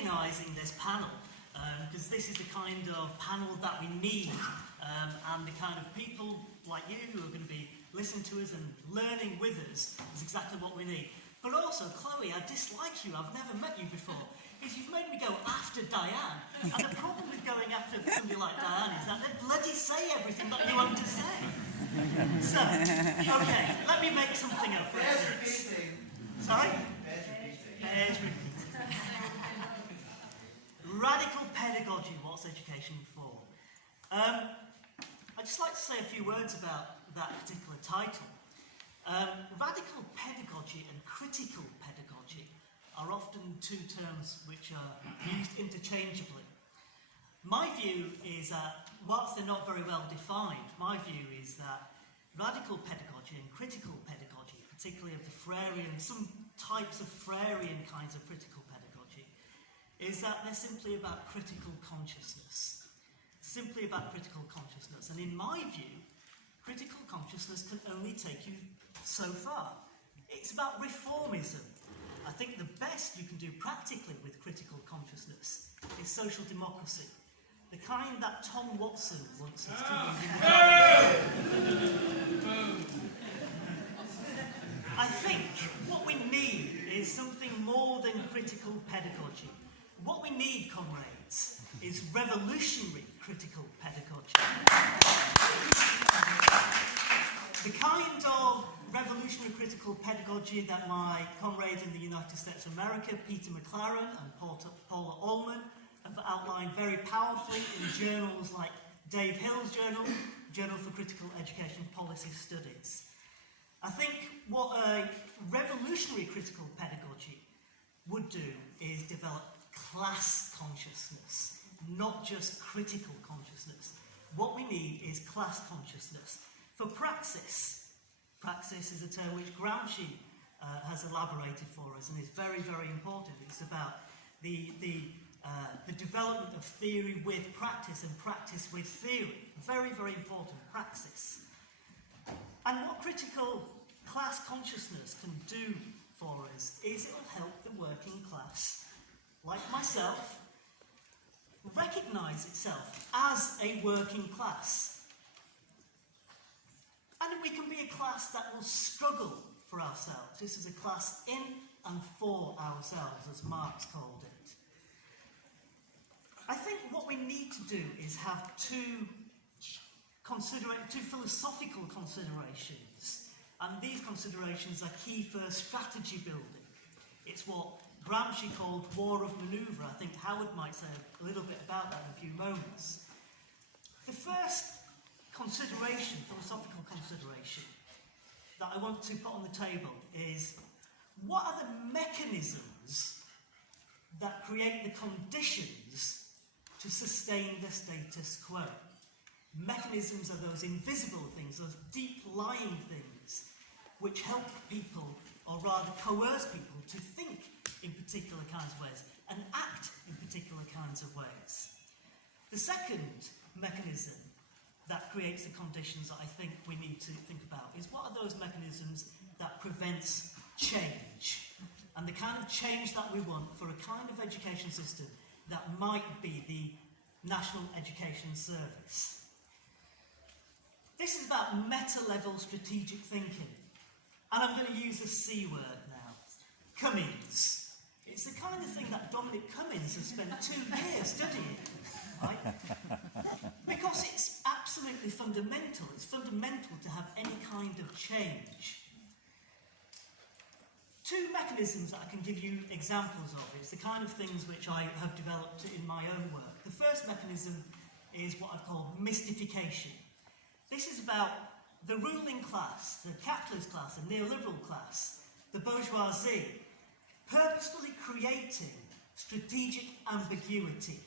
organising this panel, because this is the kind of panel that we need, and the kind of people like you who are going to be listening to us and learning with us is exactly what we need. But also, Chloe, I dislike you. I've never met you before. Because you've made me go after Diane. And the problem with going after somebody like Diane is that they bloody say everything that you want to say. So, okay, let me make something up for you. Sorry? Bears repeating. Radical pedagogy, what's education for? I'd just like to say a few words about that particular title. Radical pedagogy and critical pedagogy are often two terms which are used interchangeably. My view is that, whilst they're not very well defined, my view is that radical pedagogy and critical pedagogy, particularly of the Freirean, some types of Freirean kinds of critical pedagogy, is that they're simply about critical consciousness. Simply about critical consciousness. And in my view, critical consciousness can only take you so far. It's about reformism. I think the best you can do practically with critical consciousness is social democracy. The kind that Tom Watson wants us to do. I think what we need is something more than critical pedagogy. What we need, comrades, is revolutionary critical pedagogy. The kind of revolutionary critical pedagogy that my comrades in the United States of America, Peter McLaren and Paula Ullman, have outlined very powerfully in journals like Dave Hill's journal, Journal for Critical Education Policy Studies. I think what a revolutionary critical pedagogy would do is develop class consciousness, not just critical consciousness. What we need is class consciousness. For praxis, praxis is a term which Gramsci has elaborated for us and is very, very important. It's about the development of theory with practice and practice with theory. Very, very important, praxis. And what critical class consciousness can do for us is it will help the working class, like myself, recognise itself as a working class. And we can be a class that will struggle for ourselves. This is a class in and for ourselves, as Marx called it. I think what we need to do is have two philosophical considerations. And these considerations are key for strategy building. It's what Gramsci called war of manoeuvre. I think Howard might say a little bit about that in a few moments. The first consideration, philosophical consideration, that I want to put on the table is, what are the mechanisms that create the conditions to sustain the status quo? Mechanisms are those invisible things, those deep-lying things, which help people, or rather coerce people, to think in particular kinds of ways and act in particular kinds of ways. The second mechanism that creates the conditions that I think we need to think about is, what are those mechanisms that prevents change? And the kind of change that we want for a kind of education system that might be the National Education Service. This is about meta-level strategic thinking. And I'm going to use a C word now. Cummings. It's the kind of thing that Dominic Cummings has spent 2 years studying, right? Because it's absolutely fundamental. It's fundamental to have any kind of change. 2 mechanisms that I can give you examples of. It's the kind of things which I have developed in my own work. The first mechanism is what I've called mystification. This is about the ruling class, the capitalist class, the neoliberal class, the bourgeoisie, purposefully creating strategic ambiguity.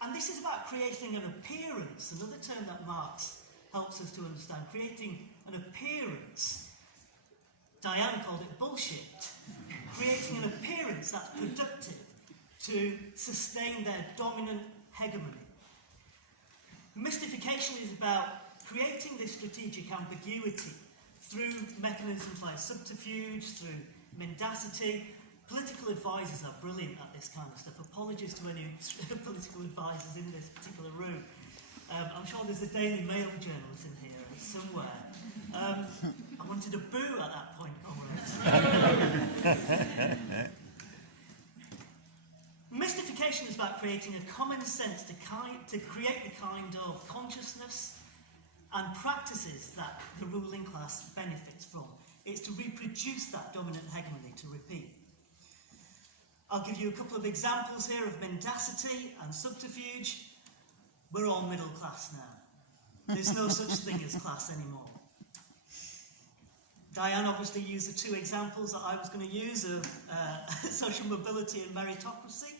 And this is about creating an appearance, another term that Marx helps us to understand, creating an appearance. Diane called it bullshit. Creating an appearance that's productive to sustain their dominant hegemony. Mystification is about creating this strategic ambiguity through mechanisms like subterfuge, through mendacity, political advisors are brilliant at this kind of stuff. Apologies to any political advisors in this particular room. I'm sure there's a Daily Mail journalist in here somewhere. I wanted a boo at that point almost. Mystification is about creating a common sense to create the kind of consciousness and practices that the ruling class benefits from. It's to reproduce that dominant hegemony, to repeat. I'll give you a couple of examples here of mendacity and subterfuge. We're all middle class now. There's no such thing as class anymore. Diane obviously used the two examples that I was going to use of social mobility and meritocracy.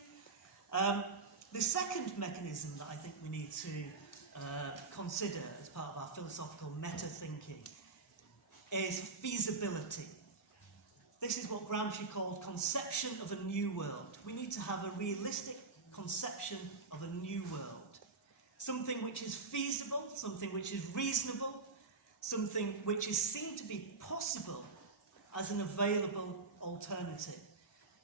The second mechanism that I think we need to consider as part of our philosophical meta-thinking is feasibility. This is what Gramsci called conception of a new world. We need to have a realistic conception of a new world. Something which is feasible, something which is reasonable, something which is seen to be possible as an available alternative.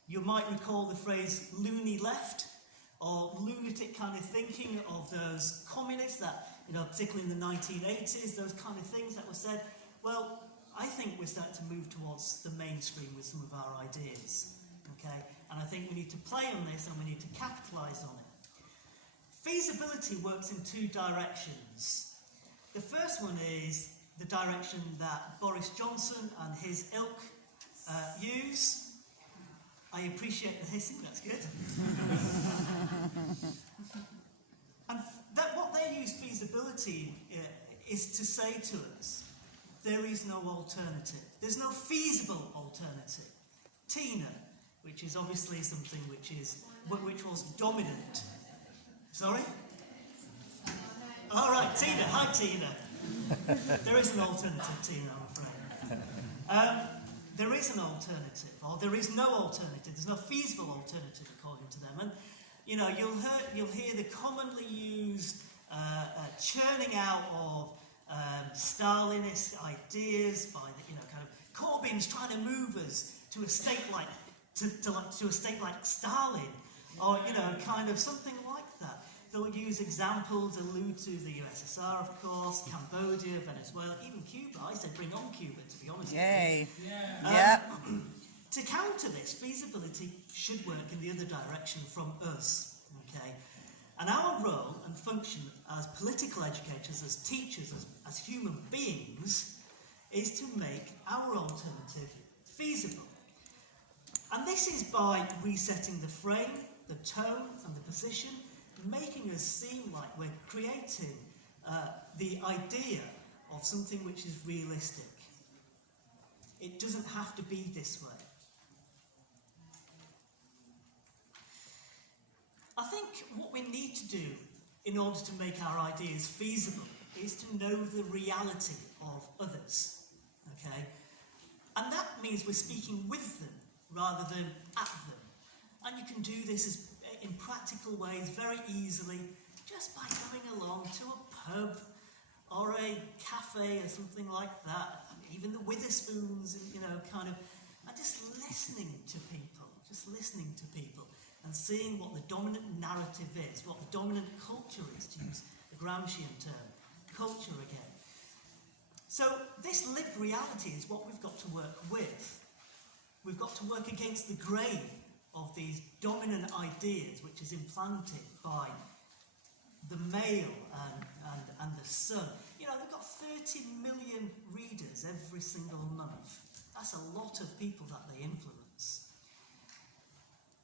You might recall the phrase loony left, or lunatic kind of thinking of those communists that, particularly in the 1980s, those kind of things that were said. Well, I think we're starting to move towards the mainstream with some of our ideas, okay? And I think we need to play on this and we need to capitalise on it. Feasibility works in two directions. The first one is the direction that Boris Johnson and his ilk use. I appreciate the hissing, that's good. And what they use feasibility is to say to us, there is no alternative. There's no feasible alternative. Tina, which is obviously something which was dominant. Sorry? All right, Tina. Hi, Tina. There is an alternative, Tina, I'm afraid. There is an alternative, or there is no alternative. There's no feasible alternative, according to them. And you'll hear the commonly used churning out of Stalinist ideas by the Corbyn's trying to move us to a state like to a state like Stalin, or kind of something like that. They'll use examples, allude to the USSR, of course, Cambodia, Venezuela, even Cuba. I said bring on Cuba, to be honest. Yay! With you. To counter this, feasibility should work in the other direction from us. Okay. And our role and function as political educators, as teachers, as human beings, is to make our alternative feasible. And this is by resetting the frame, the tone, and the position, making us seem like we're creating the idea of something which is realistic. It doesn't have to be this way. I think what we need to do in order to make our ideas feasible is to know the reality of others, okay? And that means we're speaking with them rather than at them. And you can do this in practical ways very easily just by going along to a pub or a cafe or something like that, even the Witherspoons, and just listening to people, and seeing what the dominant narrative is, what the dominant culture is, to use the Gramscian term, culture again. So this lived reality is what we've got to work with. We've got to work against the grain of these dominant ideas which is implanted by the Mail and the Sun. They've got 30 million readers every single month. That's a lot of people that they influence.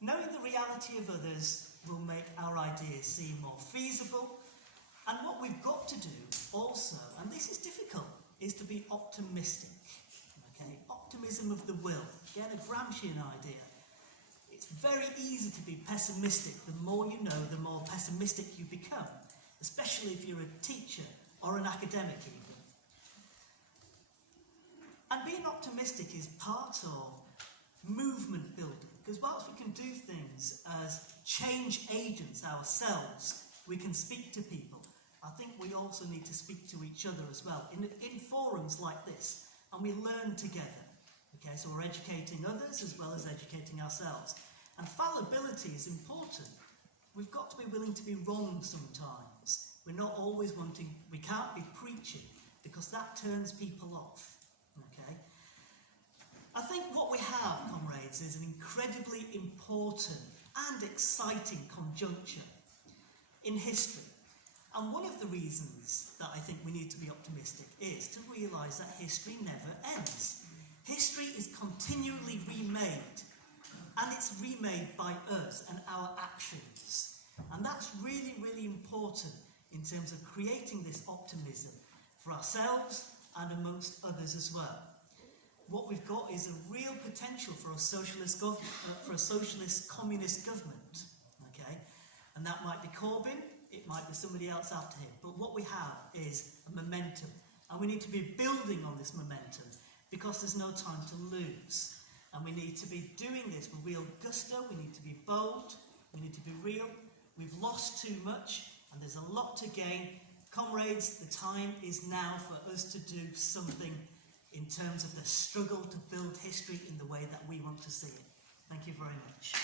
Knowing the reality of others will make our ideas seem more feasible. And what we've got to do also, and this is difficult, is to be optimistic. Okay? Optimism of the will. Again, a Gramscian idea. It's very easy to be pessimistic. The more you know, the more pessimistic you become, especially if you're a teacher or an academic even. And being optimistic is part of movement building, because whilst we can do things as change agents ourselves, we can speak to people. I think we also need to speak to each other as well in forums like this, and we learn together. Okay, so we're educating others as well as educating ourselves. And fallibility is important. We've got to be willing to be wrong sometimes. We're not always we can't be preaching, because that turns people off. Okay? I think what we have, comrades, is an incredibly important and exciting conjuncture in history. And one of the reasons that I think we need to be optimistic is to realise that history never ends. History is continually remade, and it's remade by us and our actions. And that's really, really important in terms of creating this optimism for ourselves and amongst others as well. What we've got is a real potential for a socialist communist government, okay? And that might be Corbyn, it might be somebody else after him. But what we have is a momentum, and we need to be building on this momentum because there's no time to lose. And we need to be doing this with real gusto, we need to be bold, we need to be real. We've lost too much, and there's a lot to gain. Comrades, the time is now for us to do something in terms of the struggle to build history in the way that we want to see it. Thank you very much.